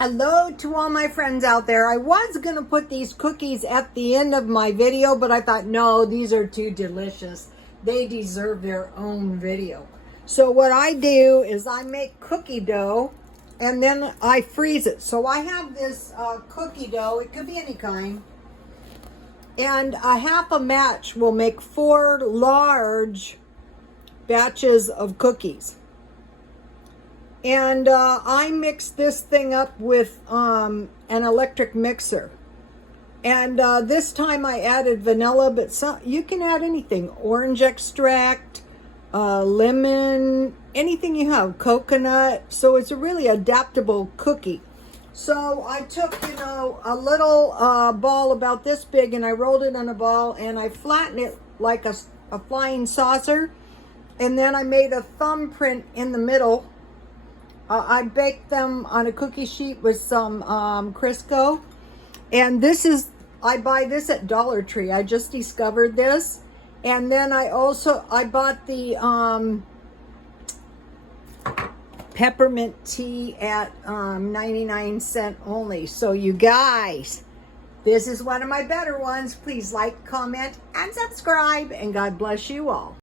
Hello to all my friends out there. I was going to put these cookies at the end of my video, but I thought, no, these are too delicious. They deserve their own video. So what I do is I make cookie dough and then I freeze it. So I have this cookie dough. It could be any kind. And a half a match will make 4 large batches of cookies. And I mixed this thing up with an electric mixer. And this time I added vanilla, but you can add anything. Orange extract, lemon, anything you have, coconut. So it's a really adaptable cookie. So I took, a little ball about this big and I rolled it in a ball and I flattened it like a flying saucer. And then I made a thumbprint in the middle. I baked them on a cookie sheet with some Crisco. And I buy this at Dollar Tree. I just discovered this. And then I bought the peppermint tea at 99 cents only. So you guys, this is one of my better ones. Please like, comment, and subscribe. And God bless you all.